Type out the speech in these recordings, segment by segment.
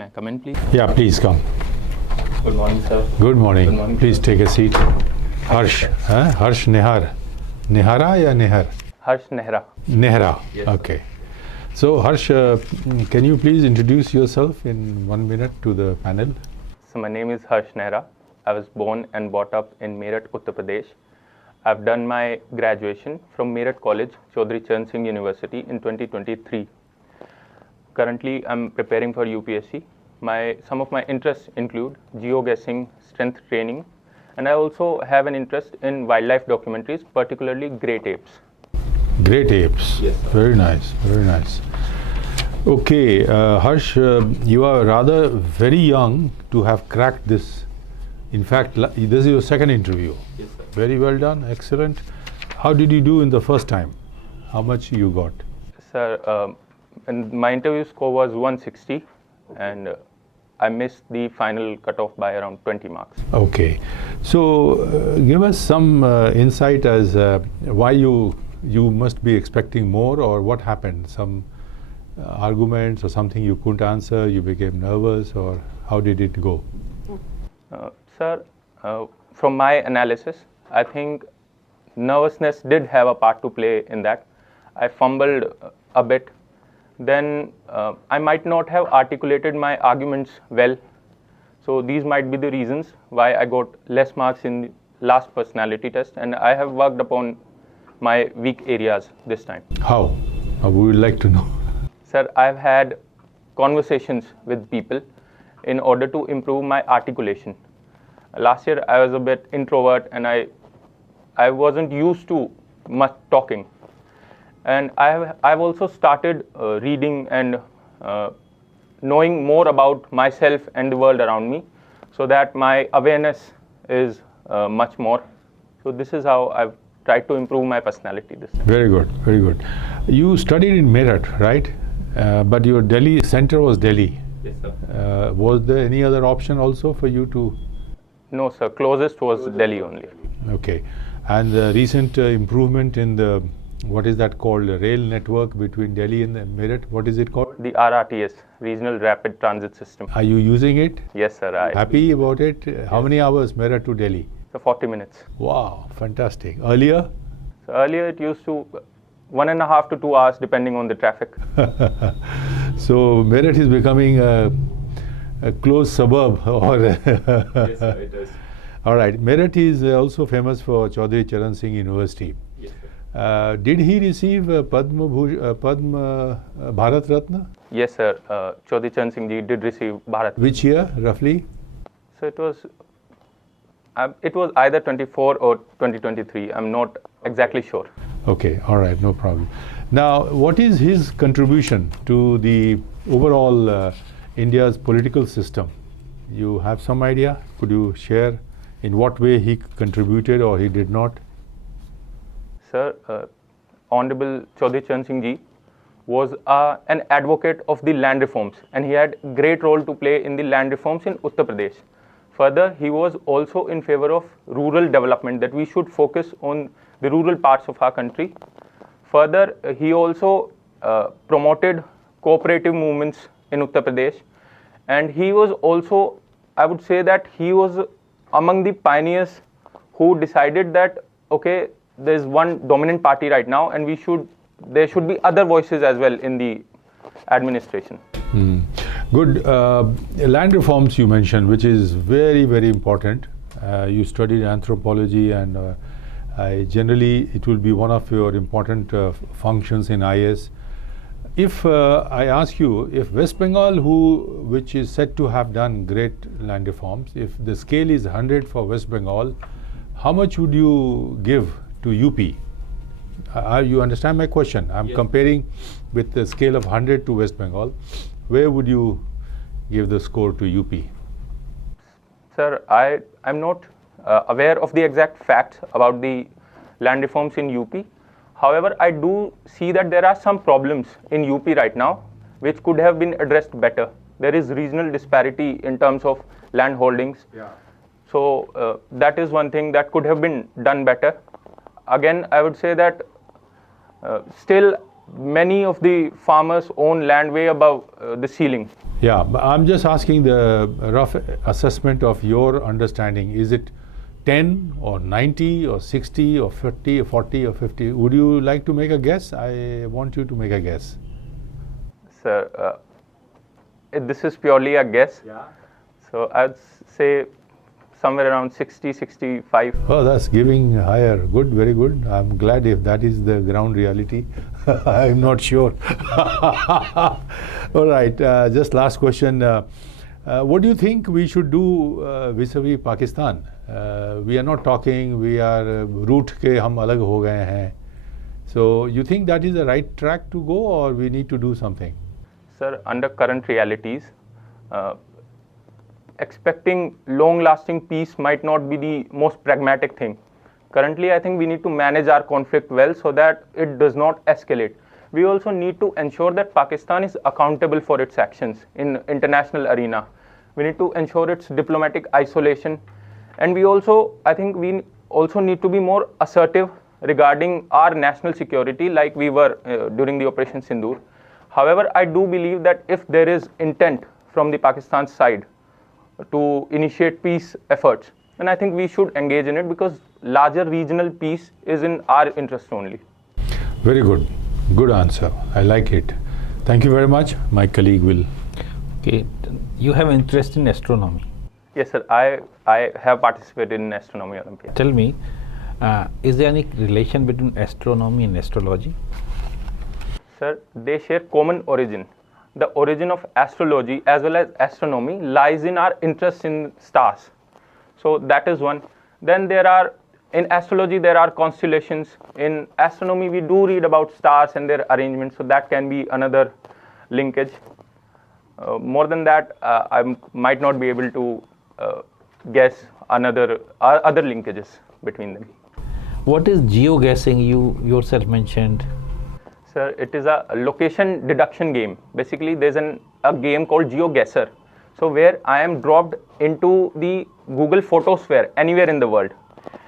May I come in, please? Yeah, please come. Good morning, sir. Good morning. Good morning. Please take a seat. Harsh, Harsh Nehar. Nehara ya Nehar? Harsh Nehara. Nehara. Yes, Okay. So Harsh, can you please introduce yourself in 1 minute to the panel? So my name is Harsh Nehara. I was born and brought up in Meerut, Uttar Pradesh. I've done my graduation from Meerut College, Chaudhry Charan Singh University in 2023. Currently, I'm preparing for UPSC. Some of my interests include geoguessing, strength training, and I also have an interest in wildlife documentaries, particularly great apes. Great apes. Yes, sir. Very nice, very nice. Okay, Harsh, you are rather very young to have cracked this. In fact, this is your second interview. Yes, sir. Very well done, excellent. How did you do in the first time? How much you got? Sir, and my interview score was 160, and I missed the final cutoff by around 20 marks. Okay, so give us some insight as why you must be expecting more, or what happened? Some arguments or something you couldn't answer, you became nervous, or how did it go? Sir, from my analysis, I think nervousness did have a part to play in that. I fumbled a bit. Then I might not have articulated my arguments well. So these might be the reasons why I got less marks in the last personality test, and I have worked upon my weak areas this time. How? We would like to know. Sir, I've had conversations with people in order to improve my articulation. Last year I was a bit introvert and I wasn't used to much talking. And I've also started reading and knowing more about myself and the world around me, so that my awareness is much more. So this is how I've tried to improve my personality this time. Very good, very good. You studied in Meerut, right? But your Delhi center was Delhi. Yes, sir. Was there any other option also for you to? No, sir. Closest was Delhi only. Okay. And the recent improvement in the, what is that called, the rail network between Delhi and Meerut, what is it called? The RRTS, Regional Rapid Transit System. Are you using it? Yes, sir. Happy about it? How many hours Meerut to Delhi? So 40 minutes. Wow, fantastic. Earlier? So earlier it used to 1.5 to 2 hours depending on the traffic. So Meerut is becoming a close suburb, or Yes, sir, it is. all right. Meerut is also famous for Chaudhry Charan Singh University. Yes, sir. Did he receive Padma Bharat Ratna? Yes, sir. Chaudhry Charan Singh ji did receive Bharat. Which year, roughly? So it was either 24 or 2023. I'm not exactly sure. Okay, all right, no problem. Now, what is his contribution to the overall India's political system? You have some idea? Could you share in what way he contributed or he did not? Sir, Honorable Chaudhry Charan Singh ji was an advocate of the land reforms, and he had great role to play in the land reforms in Uttar Pradesh. Further, he was also in favor of rural development, that we should focus on the rural parts of our country. Further, he also promoted cooperative movements in Uttar Pradesh, and he was also, I would say that he was among the pioneers who decided that, okay, there is one dominant party right now, and there should be other voices as well in the administration. Good. Land reforms you mentioned, which is very, very important. You studied anthropology, and generally it will be one of your important functions in IAS. If I ask you, if West Bengal, which is said to have done great land reforms, if the scale is 100 for West Bengal, how much would you give to UP? You understand my question? I'm comparing with the scale of 100 to West Bengal. Where would you give the score to UP? Sir, I'm not aware of the exact facts about the land reforms in UP. However, I do see that there are some problems in UP right now which could have been addressed better. There is regional disparity in terms of land holdings. Yeah. So that is one thing that could have been done better. Again, I would say that still many of the farmers own land way above the ceiling. Yeah, but I'm just asking the rough assessment of your understanding. Is it 10 or 90 or 60 or 50 or 40 or 50? Would you like to make a guess? I want you to make a guess. Sir, this is purely a guess. Yeah. So I'd say somewhere around 60, 65. Oh, that's giving higher. Good, very good. I'm glad if that is the ground reality. I'm not sure. All right, just last question. What do you think we should do vis-a-vis Pakistan? We are not talking, we are root ke hum alag ho gaye hain. So you think that is the right track to go, or we need to do something? Sir, under current realities, expecting long-lasting peace might not be the most pragmatic thing. Currently, I think we need to manage our conflict well so that it does not escalate. We also need to ensure that Pakistan is accountable for its actions in international arena. We need to ensure its diplomatic isolation, and I think we also need to be more assertive regarding our national security, like we were during the Operation Sindoor. However, I do believe that if there is intent from the Pakistan side to initiate peace efforts, then I think we should engage in it, because larger regional peace is in our interest only. Very good. Good answer. I like it. Thank you very much. My colleague will. Okay, you have interest in astronomy. Yes, sir. I have participated in Astronomy Olympiad. Tell me, is there any relation between astronomy and astrology? Sir, they share common origin. The origin of astrology as well as astronomy lies in our interest in stars. So that is one. Then in astrology there are constellations. In astronomy we do read about stars and their arrangement, so that can be another linkage. More than that, I might not be able to guess other linkages between them. What is geoguessing? You yourself mentioned. Sir, it is a location deduction game. Basically, there's a game called GeoGuessr. So where I am dropped into the Google photosphere anywhere in the world,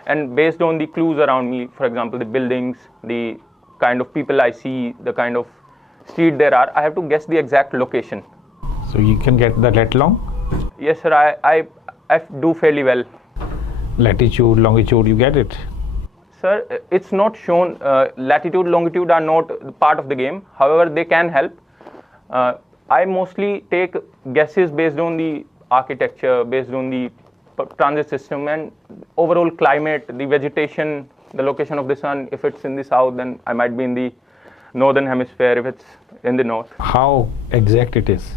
and based on the clues around me, for example, the buildings, the kind of people I see, the kind of street there are, I have to guess the exact location. So you can get the let long? Yes, sir. I do fairly well. Latitude, longitude, you get it? Sir, it's not shown. Latitude, longitude are not part of the game. However, they can help. I mostly take guesses based on the architecture, based on the transit system and overall climate, the vegetation, the location of the sun. If it's in the south, then I might be in the northern hemisphere. If it's in the north. How exact it is?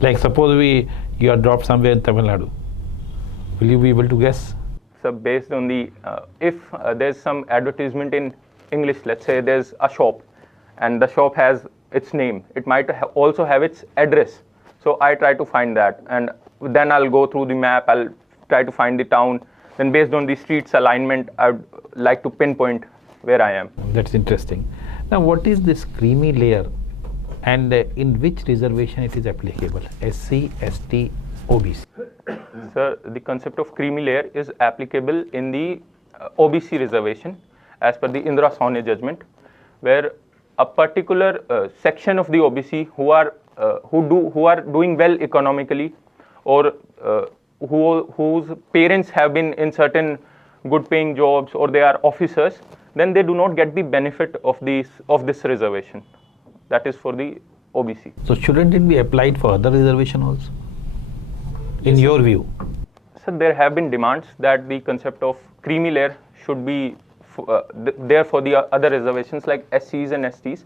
Like suppose you are dropped somewhere in Tamil Nadu. Will you be able to guess? So based on the, if there's some advertisement in English, let's say there's a shop and the shop has its name, it might also have its address. So I try to find that, and then I'll go through the map, I'll try to find the town. Then based on the street's alignment, I'd like to pinpoint where I am. That's interesting. Now what is this creamy layer, and in which reservation it is applicable? SC, ST, OBC? Sir, the concept of creamy layer is applicable in the OBC reservation as per the Indra Sawhney judgment, where a particular section of the OBC who are doing well economically, or whose parents have been in certain good paying jobs, or they are officers, then they do not get the benefit of this reservation. That is for the OBC. So shouldn't it be applied for other reservation also, in your view? So there have been demands that the concept of creamy layer should be there for the other reservations like SCs and STs.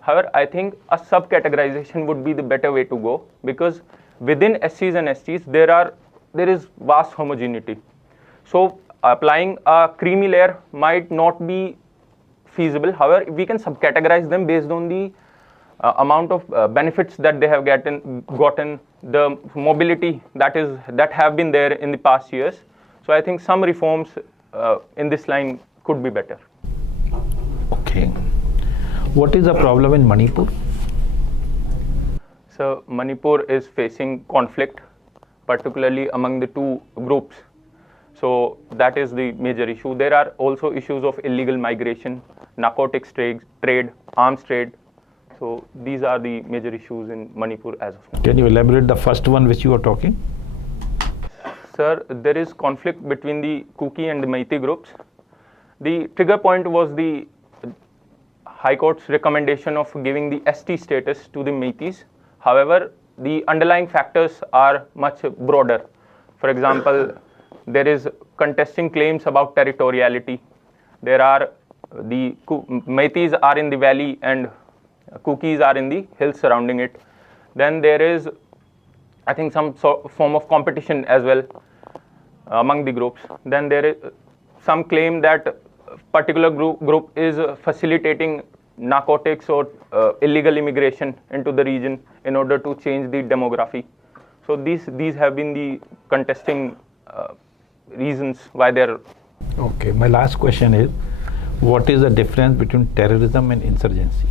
However, I think a sub-categorization would be the better way to go, because within SCs and STs there is vast homogeneity. So applying a creamy layer might not be feasible. However, we can sub-categorize them based on the amount of benefits that they have gotten, the mobility that have been there in the past years. So I think some reforms in this line could be better. Okay. What is the problem in Manipur? So Manipur is facing conflict, particularly among the two groups. So that is the major issue. There are also issues of illegal migration. narcotics trade, arms trade. So these are the major issues in Manipur as of now. Can you elaborate the first one which you are talking? Sir, there is conflict between the Kuki and the Meitei groups. The trigger point was the High Court's recommendation of giving the ST status to the Meiteis. However, the underlying factors are much broader. For example, there is contesting claims about territoriality. There are the Meiteis are in the valley and Kukis are in the hills surrounding it. Then there is, I think, some form of competition as well among the groups. Then there is some claim that particular group is facilitating narcotics or illegal immigration into the region in order to change the demography. So these have been the contesting reasons why they're. Okay, my last question is, what is the difference between terrorism and insurgency?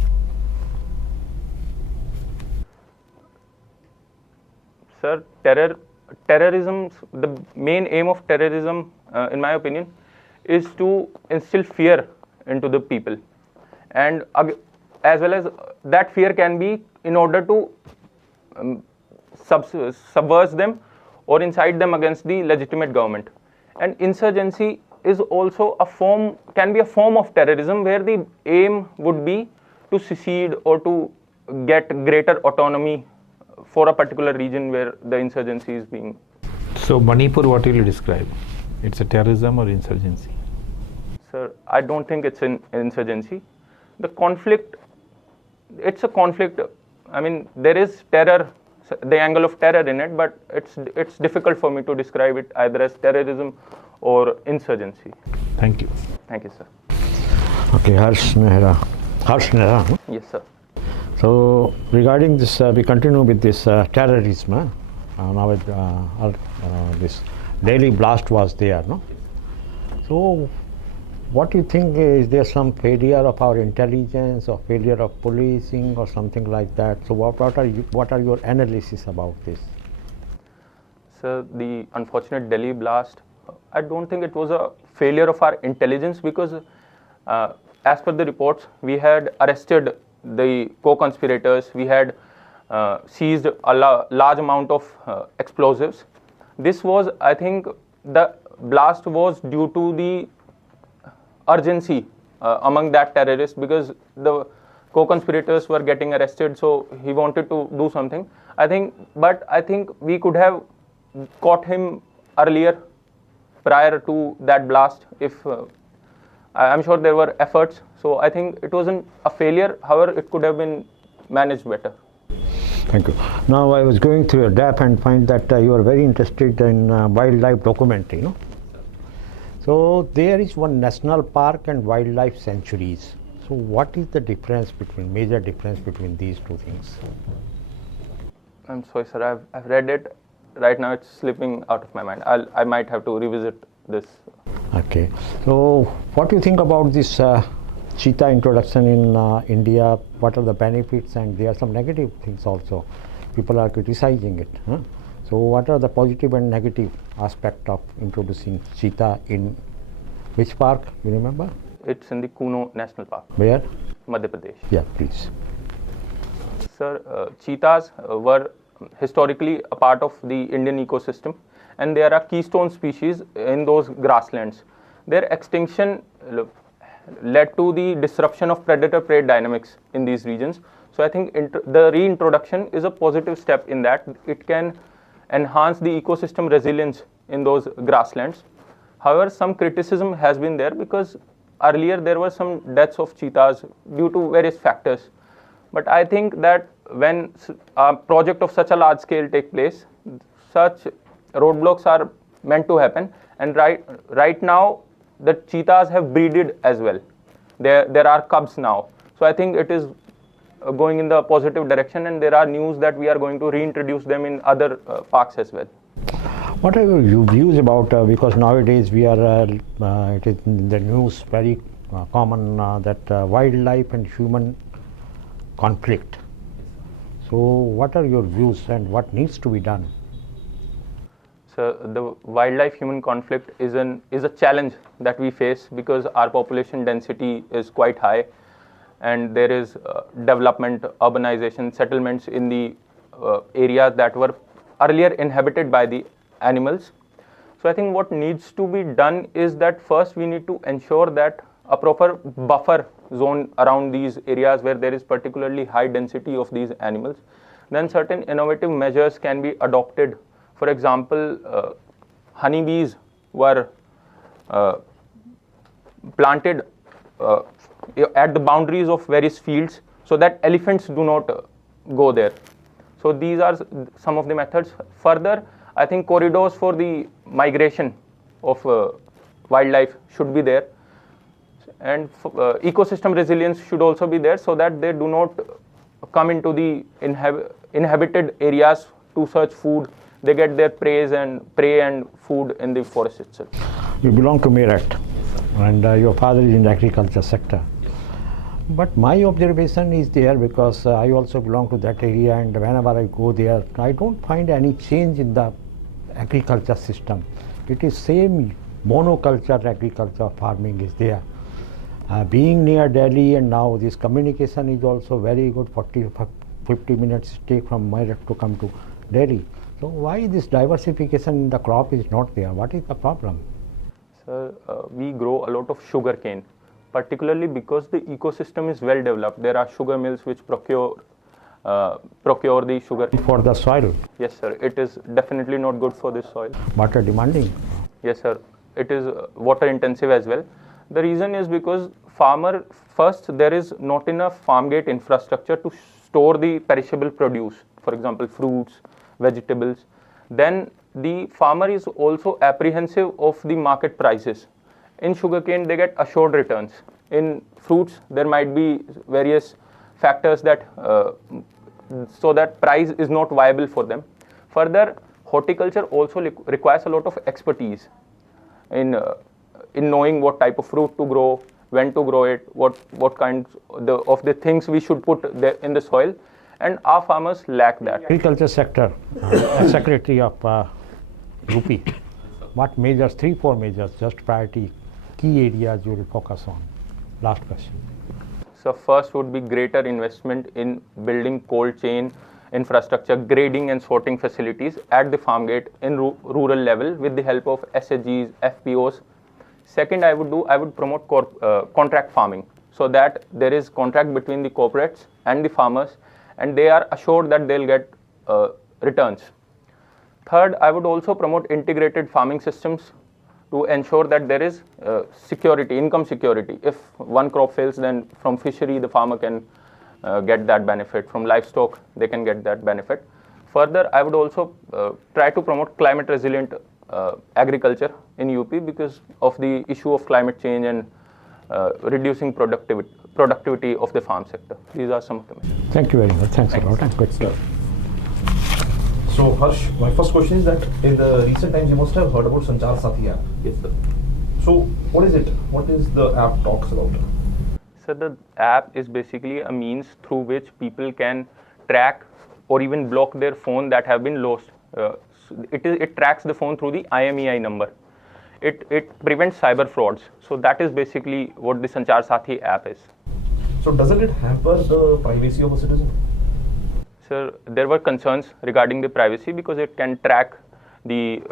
Sir, terrorism, the main aim of terrorism, in my opinion, is to instill fear into the people. And as well as that fear can be in order to subvert them or incite them against the legitimate government. And insurgency is also can be a form of terrorism where the aim would be to secede or to get greater autonomy for a particular region where the insurgency is being. So Manipur, what will you describe? It's a terrorism or insurgency? Sir, I don't think it's an insurgency. The conflict, it's a conflict. I mean, there is terror, the angle of terror in it, but it's difficult for me to describe it either as terrorism or insurgency. Thank you. Thank you, sir. Okay, Nehara. Yes, sir. So regarding this, we continue with this terrorism. Now this Delhi blast was there, no? So what do you think? Is there some failure of our intelligence or failure of policing or something like that? So what are your analysis about this? Sir, the unfortunate Delhi blast, I don't think it was a failure of our intelligence because as per the reports, we had arrested the co-conspirators, we had seized a large amount of explosives. This was, I think, the blast was due to the urgency among that terrorist because the co-conspirators were getting arrested, so he wanted to do something. I think we could have caught him earlier prior to that blast if I'm sure there were efforts. So I think it wasn't a failure, however it could have been managed better. Thank you. Now I was going through your DAP and find that you are very interested in wildlife documentary, no? So there is one national park and wildlife sanctuaries. So what is the major difference between these two things? I'm sorry, sir. I've read it. Right now, it's slipping out of my mind. I might have to revisit this. Okay. So what do you think about this cheetah introduction in India? What are the benefits? And there are some negative things also. People are criticizing it. Huh? So what are the positive and negative aspect of introducing cheetah in which park? You remember? It's in the Kuno National Park. Where? Madhya Pradesh. Yeah, please. Sir, cheetahs were historically a part of the Indian ecosystem, and they are a keystone species in those grasslands. Their extinction led to the disruption of predator-prey dynamics in these regions. So I think the reintroduction is a positive step in that it can enhance the ecosystem resilience in those grasslands. However, some criticism has been there because earlier there were some deaths of cheetahs due to various factors. But I think that when a project of such a large scale take place, such roadblocks are meant to happen. And right now, the cheetahs have breeded as well. There are cubs now. So I think it is going in the positive direction, and there are news that we are going to reintroduce them in other parks as well. What are your views about, because nowadays we are, it is in the news very common that wildlife and human conflict. So what are your views and what needs to be done? So the wildlife-human conflict is a challenge that we face because our population density is quite high, and there is development, urbanization, settlements in the areas that were earlier inhabited by the animals. So I think what needs to be done is that first we need to ensure that a proper buffer zone around these areas where there is particularly high density of these animals. Then certain innovative measures can be adopted. For example, honeybees were planted at the boundaries of various fields so that elephants do not go there. So these are some of the methods. Further, I think corridors for the migration of wildlife should be there, and ecosystem resilience should also be there so that they do not come into the inhabited areas to search food. They get their prey and food in the forest itself. You belong to Meerut, and your father is in the agriculture sector. But my observation is there because I also belong to that area, and whenever I go there, I don't find any change in the agriculture system. It is same monoculture agriculture farming is there. Being near Delhi, and now this communication is also very good, 50 minutes take from Meerut to come to Delhi. So why this diversification in the crop is not there? What is the problem? Sir, we grow a lot of sugar cane, particularly because the ecosystem is well developed. There are sugar mills which procure the sugar. For the soil? Yes, sir. It is definitely not good for this soil. Water demanding? Yes, sir. It is water intensive as well. The reason is because first there is not enough farm gate infrastructure to store the perishable produce, for example fruits, vegetables. Then the farmer is also apprehensive of the market prices. In sugarcane they get assured returns. In fruits there might be various factors that so that price is not viable for them. Further, horticulture also requires a lot of expertise in knowing what type of fruit to grow, when to grow it, what kinds of the things we should put there in the soil, and our farmers lack that. Agriculture sector, Secretary of UP, what measures, 3-4 measures, just priority, key areas you will focus on? Last question. So first would be greater investment in building cold chain infrastructure, grading and sorting facilities at the farm gate in rural level with the help of SHGs, FPOs. Second, I would promote contract farming so that there is contract between the corporates and the farmers, and they are assured that they'll get returns. Third, I would also promote integrated farming systems to ensure that there is security, income security. If one crop fails, then from fishery the farmer can get that benefit. From livestock they can get that benefit. Further, I would also try to promote climate resilient agriculture in UP because of the issue of climate change and reducing productivity of the farm sector. These are some of the measures. Thank you very much. Thanks a lot. Good stuff. So Harsh, my first question is that in the recent times you must have heard about Sanchar Sathi app. Yes, sir. So what is it? What is the app talks about? So the app is basically a means through which people can track or even block their phone that have been lost. It tracks the phone through the IMEI number. It prevents cyber frauds. So that is basically what the Sanchar Sathi app is. So doesn't it hamper the privacy of a citizen? Sir, there were concerns regarding the privacy because it can track the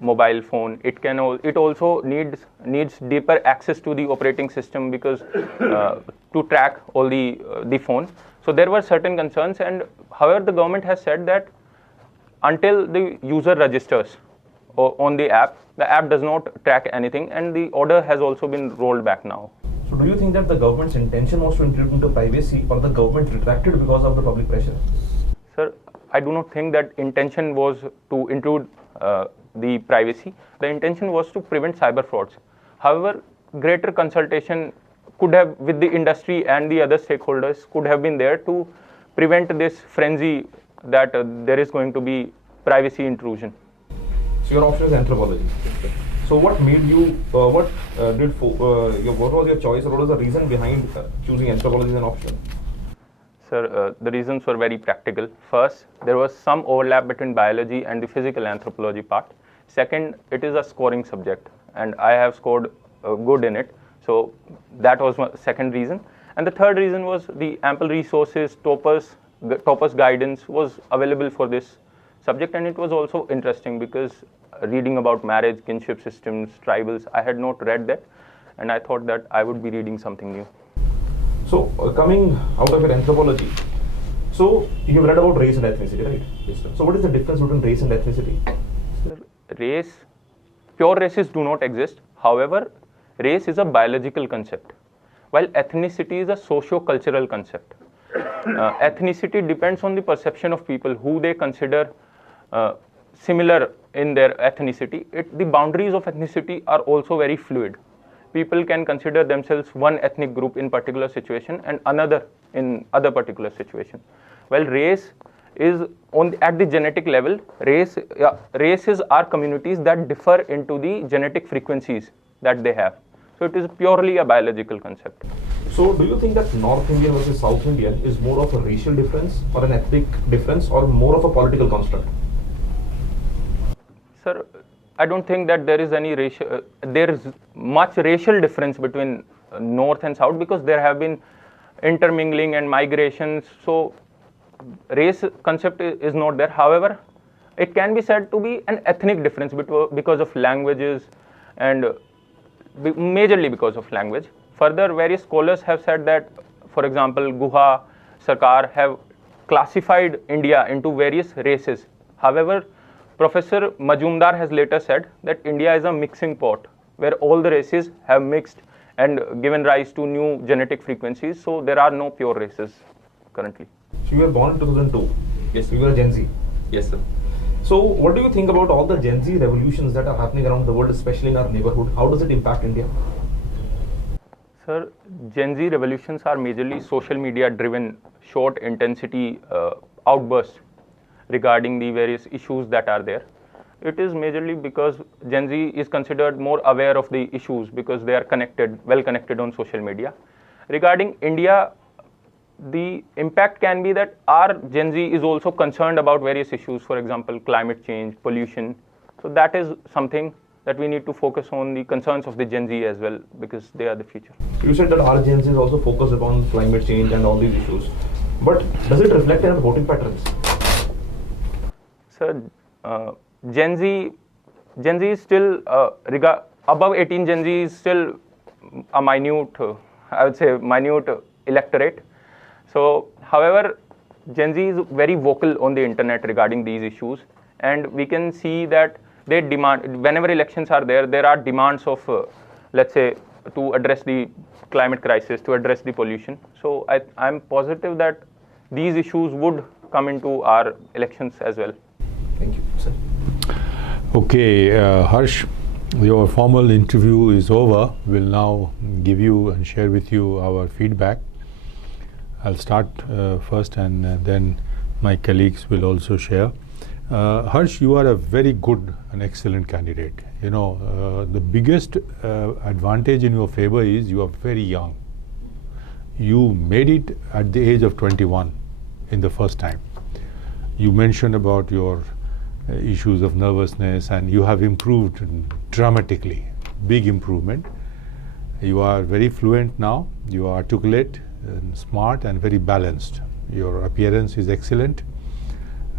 mobile phone. It also needs deeper access to the operating system because to track all the phone. So there were certain concerns, and however the government has said that until the user registers on the app does not track anything, and the order has also been rolled back now. So do you think that the government's intention was to intrude into privacy, or the government retracted because of the public pressure? Sir, I do not think that intention was to intrude the privacy. The intention was to prevent cyber frauds. However, greater consultation could have with the industry and the other stakeholders could have been there to prevent this frenzy that there is going to be privacy intrusion. So your option is anthropology. So what made you, what was your choice, or what was the reason behind choosing anthropology as an option? Sir, the reasons were very practical. First, there was some overlap between biology and the physical anthropology part. Second, it is a scoring subject, and I have scored good in it. So that was my second reason. And the third reason was the ample resources, topers guidance was available for this subject, and it was also interesting because reading about marriage, kinship systems, tribals, I had not read that, and I thought that I would be reading something new. So, coming out of your anthropology, so you've read about race and ethnicity, right? Yes, sir. So, what is the difference between race and ethnicity? Race, pure races do not exist. However, race is a biological concept, while ethnicity is a socio-cultural concept. Ethnicity depends on the perception of people who they consider similar in their ethnicity. The boundaries of ethnicity are also very fluid. People can consider themselves one ethnic group in particular situation and another in other particular situation. While race is at the genetic level, races are communities that differ into the genetic frequencies that they have. So it is purely a biological concept. So, do you think that North Indian versus South Indian is more of a racial difference or an ethnic difference or more of a political construct? Sir, I don't think that there is any there is much racial difference between North and South because there have been intermingling and migrations. So race concept is not there. However, it can be said to be an ethnic difference because of languages and majorly because of language. Further, various scholars have said that, for example, Guha, Sarkar have classified India into various races. However, Professor Majumdar has later said that India is a mixing pot where all the races have mixed and given rise to new genetic frequencies. So there are no pure races currently. So you were born in 2002. Yes. You were a Gen Z. Yes, sir. So what do you think about all the Gen Z revolutions that are happening around the world, especially in our neighborhood? How does it impact India? Sir, Gen Z revolutions are majorly social media driven, short intensity outbursts regarding the various issues that are there. It is majorly because Gen Z is considered more aware of the issues because they are well connected on social media. Regarding India, the impact can be that our Gen Z is also concerned about various issues, for example, climate change, pollution. So that is something that we need to focus on the concerns of the Gen Z as well because they are the future. You said that our Gen Z is also focused upon climate change and all these issues. But does it reflect in our voting patterns? Sir, Gen Z is still, above 18 Gen Z is still a minute, I would say minute electorate. So, however, Gen Z is very vocal on the internet regarding these issues, and we can see that they demand, whenever elections are there, there are demands of, let's say, to address the climate crisis, to address the pollution. So, I'm positive that these issues would come into our elections as well. Thank you, sir. Okay, Harsh, your formal interview is over. We'll now give you and share with you our feedback. I'll start first and then my colleagues will also share. Harsh, you are a very good and excellent candidate. You know, the biggest advantage in your favor is you are very young. You made it at the age of 21 in the first time. You mentioned about your issues of nervousness and you have improved dramatically, big improvement. You are very fluent now, you are articulate and smart and very balanced. Your appearance is excellent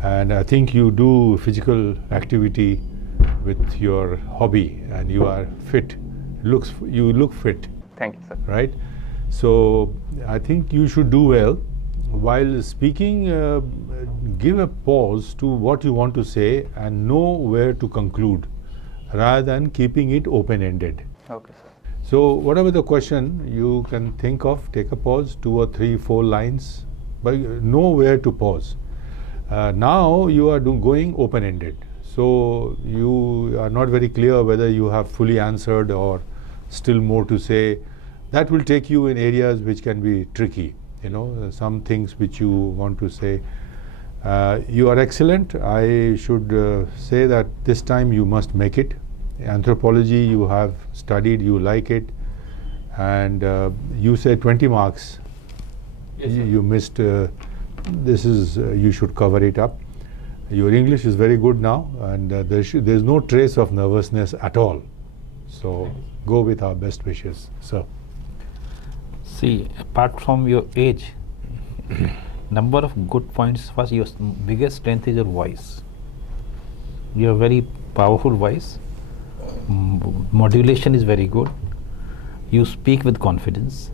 and I think you do physical activity with your hobby and you are fit. You look fit. Thank you, sir. Right? So I think you should do well. While speaking, give a pause to what you want to say and know where to conclude rather than keeping it open-ended. Okay, sir. So whatever the question you can think of, take a pause, 2 or 3, 4 lines, but know where to pause. Now you are going open-ended. So you are not very clear whether you have fully answered or still more to say. That will take you in areas which can be tricky. You know, some things which you want to say. You are excellent. I should say that this time you must make it. Anthropology you have studied, you like it, and you say 20 marks. You missed. This is you should cover it up. Your English is very good now, and there's no trace of nervousness at all. So go with our best wishes, sir. See, apart from your age, number of good points. First, your biggest strength is your voice. You have very powerful voice. Modulation is very good. You speak with confidence.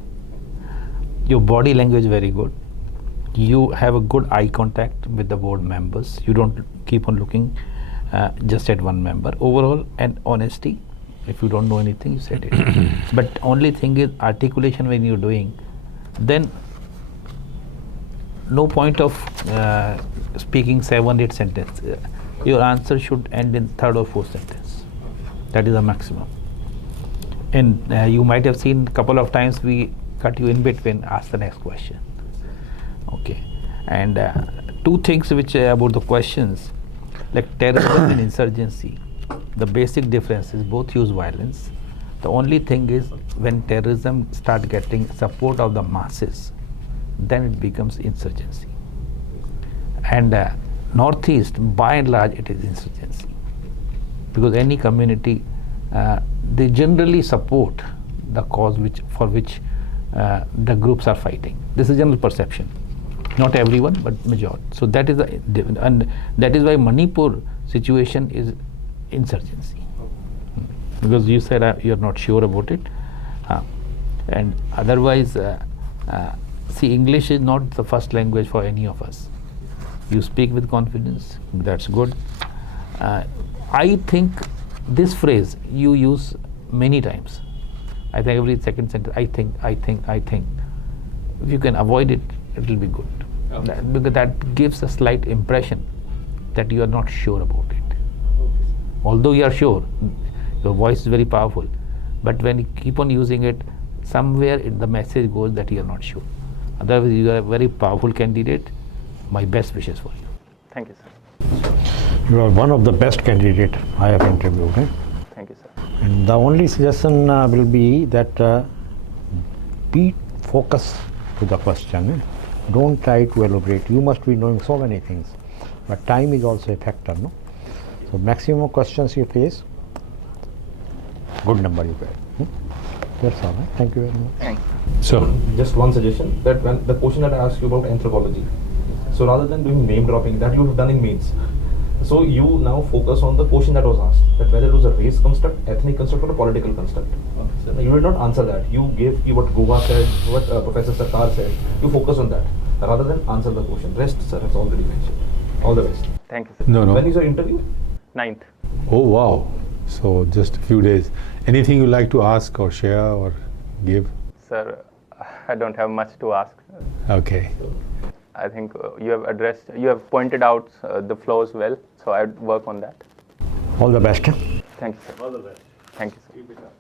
Your body language is very good. You have a good eye contact with the board members. You don't keep on looking just at one member. Overall, and honesty. If you don't know anything, you said it. But only thing is articulation when you're doing. Then no point of speaking 7-8 sentences. Your answer should end in 3rd or 4th sentence. That is the maximum. And you might have seen a couple of times we cut you in between, ask the next question. Okay. And 2 things which about the questions, like terrorism and insurgency. The basic difference is both use violence. The only thing is when terrorism start getting support of the masses, then it becomes insurgency. And Northeast, by and large, it is insurgency. Because any community, they generally support the cause for which the groups are fighting. This is general perception. Not everyone, but majority. So that is and that is why Manipur situation is insurgency. Because you said you're not sure about it. And otherwise, see, English is not the first language for any of us. You speak with confidence, that's good. I think this phrase you use many times. I think every second sentence, I think. If you can avoid it, it will be good. Okay. Because that gives a slight impression that you are not sure about it. Okay. Although you are sure, your voice is very powerful, but when you keep on using it, somewhere the message goes that you are not sure. Otherwise, you are a very powerful candidate. My best wishes for you. Thank you, sir. You are one of the best candidates I have interviewed. Thank you, sir. And the only suggestion will be that be focused to the question. Don't try to elaborate. You must be knowing so many things, but time is also a factor. No? So maximum questions you face, good number you get. That's all. Right? Thank you very much. Thanks. So Just one suggestion, that when the question that I asked you about anthropology, so rather than doing name dropping that you have done in mains, so you now focus on the question that was asked, that whether it was a race construct, ethnic construct, or a political construct. Okay. You did not answer that. You gave what Goa said, what Professor Sarkar said. You focus on that rather than answer the question. Rest, sir, has already mentioned. All the best. Thank you, sir. no. When is your interview? 9th. Oh wow! So just a few days. Anything you like to ask or share or give? Sir, I don't have much to ask. Okay. I think you have pointed out the flaws well, so I'd work on that. All the best. Thank you, sir. All the best. Thank you, sir. Keep it up.